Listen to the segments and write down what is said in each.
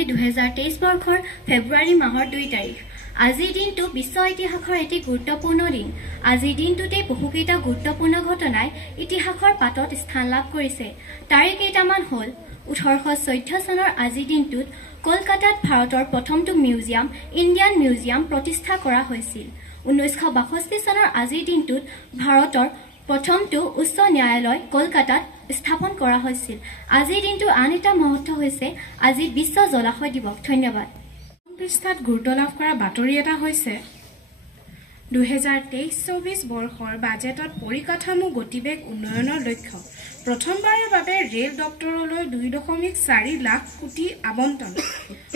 আজি 2023 বৰ্ষৰ ফেব্ৰুৱাৰী মাহৰ 2 তাৰিখ। আজিৰ দিনটো বিশ্ব ইতিহাসৰ এটি গুৰুত্বপূৰ্ণ দিন। আজিৰ দিনটোতে বহুকেইটা গুৰুত্বপূৰ্ণ ঘটনাই ইতিহাসৰ পাতত স্থান লাভ কৰিছে। তাৰে কেইটামান হ'ল 1814 চনৰ আজিৰ দিনটোত কলকাতাত ভাৰতৰ প্ৰথমটো মিউজিয়াম ইণ্ডিয়ান মিউজিয়াম প্ৰতিষ্ঠা কৰা হৈছিল। 1962 চনৰ আজিৰ দিনটোত ভাৰতৰ প্ৰথমটো উচ্চ ন্যায়ালয় কলকাতাত স্থাপন কৰা হৈছিল। আজিৰ দিনটো আন এটা মহত্ব হৈছে আজি বিশ্ব জলাশয় দিৱস। ধন্যবাদ। পৃষ্ঠাত গুৰুত্ব লাভ কৰা বাতৰি এটা হৈছে 2023-24 বৰ্ষৰ বাজেটত পৰিকাঠামো গতিবেগ উন্নয়নৰ লক্ষ্য। প্ৰথমবাৰৰ বাবে ৰেল দপ্তৰলৈ 2.4 লাখ কোটি আবণ্টন।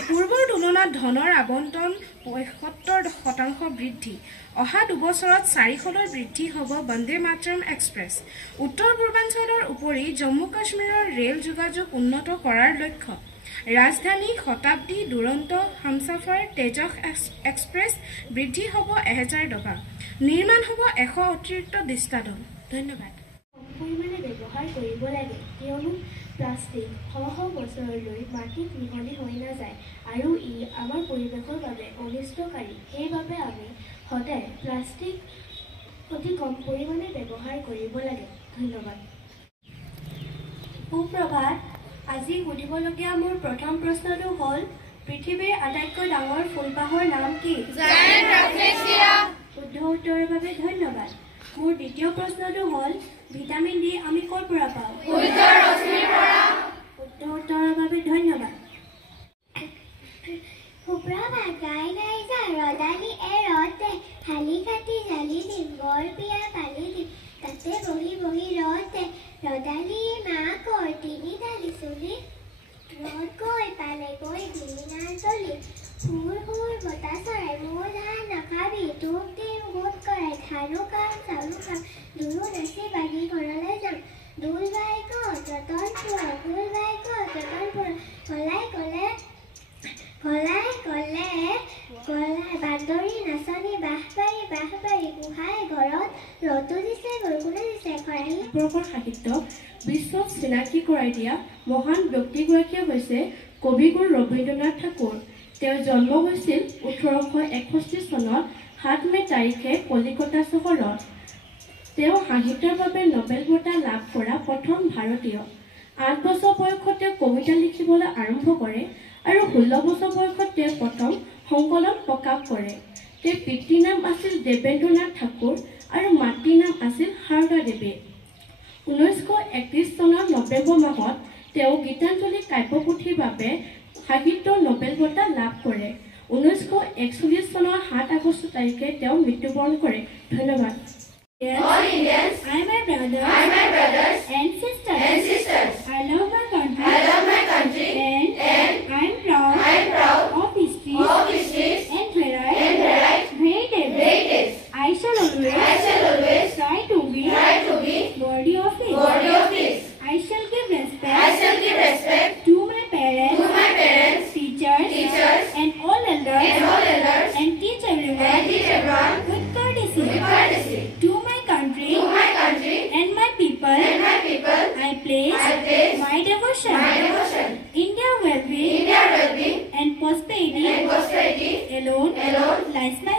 পূৰ্বৰ তুলনাত ধনৰ আবণ্টন 75% বৃদ্ধি। অহা 2 বছৰত 400লৈ বৃদ্ধি হ'ব বন্দে মাতৰম এক্সপ্ৰেছ। উত্তৰ পূৰ্বাঞ্চলৰ উপৰি জম্মু কাশ্মীৰৰ ৰেল যোগাযোগ উন্নত কৰাৰ লক্ষ্য। ৰাজধানী শতাব্দী দুৰন্ত হামছাফাৰ তেজস এক্সপ্ৰেছ বৃদ্ধি হ'ব 1000 টকা। নিৰ্মাণ হ'ব 100 অতিৰিক্ত দিষ্টাদল। ধন্যবাদ। পৰিমাণে ব্যৱহাৰ কৰিব লাগে, কিয়নো প্লাষ্টিক শ বছৰলৈ মাটিত মিহলি হৈ নাযায় আৰু ই আমাৰ পৰিৱেশৰ বাবে অনিষ্টকাৰী। সেইবাবে আমি সদায় প্লাষ্টিক অতি কম পৰিমাণে ব্যৱহাৰ কৰিব লাগে। ধন্যবাদ। সুপ্ৰভাত। আজি সুধিবলগীয়া মোৰ প্ৰথম প্ৰশ্নটো হ'ল পৃথিৱীৰ আটাইতকৈ ডাঙৰ ফুলপাহৰ নাম কি? শুদ্ধ উত্তৰৰ বাবে ধন্যবাদ। মোৰ দ্বিতীয় প্ৰশ্নটো হ'ল ভিটামিন ডি আমি ক'ৰ পৰা পাওঁ? শুদ্ধ উত্তৰৰ বাবে ধন্যবাদ। সুপ্ৰভাত। গাই গাই যা ৰদালি এৰতে, শালি কাটি জালি দিম, বৰ পিয়া পালি দিম, তাতে বহি বহি ৰতে, ৰদালি মাকৰ তিনিডালি চুলি, ৰদ গৈ পালে গৈ দিনাৰ চলি, সুৰ সুৰ বতা চৰাই মোৰ ধান নাখাবি, তোক দিম গোট কৰে ধানো কাম চাউলো কাম, দুয়ো নাচি বাগি ঘৰলৈ যাম, দোল বাই কত ৰতন পুৰ, ফুল বাই কত ৰতন পুৰ, কলাই কলে বান্দৰী নাচনী বাঁহবাৰী গোহাঁই ঘৰত ৰতো দিছে বৰষুণে দিছে খৰাহি। ভাৰতবৰ্ষৰ সাহিত্যক বিশ্বত চিনাকি কৰাই দিয়া মহান ব্যক্তিগৰাকীয়ে হৈছে কবিগুৰু ৰবীন্দ্ৰনাথ ঠাকুৰ। তেওঁৰ জন্ম হৈছিল 1861 চনত 7 মে তাৰিখে কলিকতা চহৰত। তেওঁ সাহিত্যৰ বাবে নোবেল বঁটা লাভ কৰা প্ৰথম ভাৰতীয়। 8 বছৰ বয়সত তেওঁ কবিতা লিখিবলৈ আৰম্ভ কৰে আৰু 16 বছৰ বয়সত তেওঁ প্ৰথম সংকলন প্ৰকাশ কৰে। তেওঁৰ পিতৃৰ নাম আছিল দেৱেন্দ্ৰনাথ ঠাকুৰ আৰু মাতৃৰ নাম আছিল সাৰদা দেৱী। 1931 চনৰ নৱেম্বৰ মাহত তেওঁ গীতাঞ্জলি কাব্যপুথিৰ বাবে সাহিত্য নোবেল বঁটা লাভ কৰে। 1941 চনৰ 7 আগষ্ট তাৰিখে তেওঁ মৃত্যুবৰণ কৰে। ধন্যবাদ। All Indians, I my brothers and sisters. I love my country, and I am proud of history and variety. Great is. I shall always try to be worthy of it. I shall give respect to my parents, teachers, and all elders, and teach everyone with courtesy. To my country and my people, I place my devotion. India well-being and prosperity alone lies my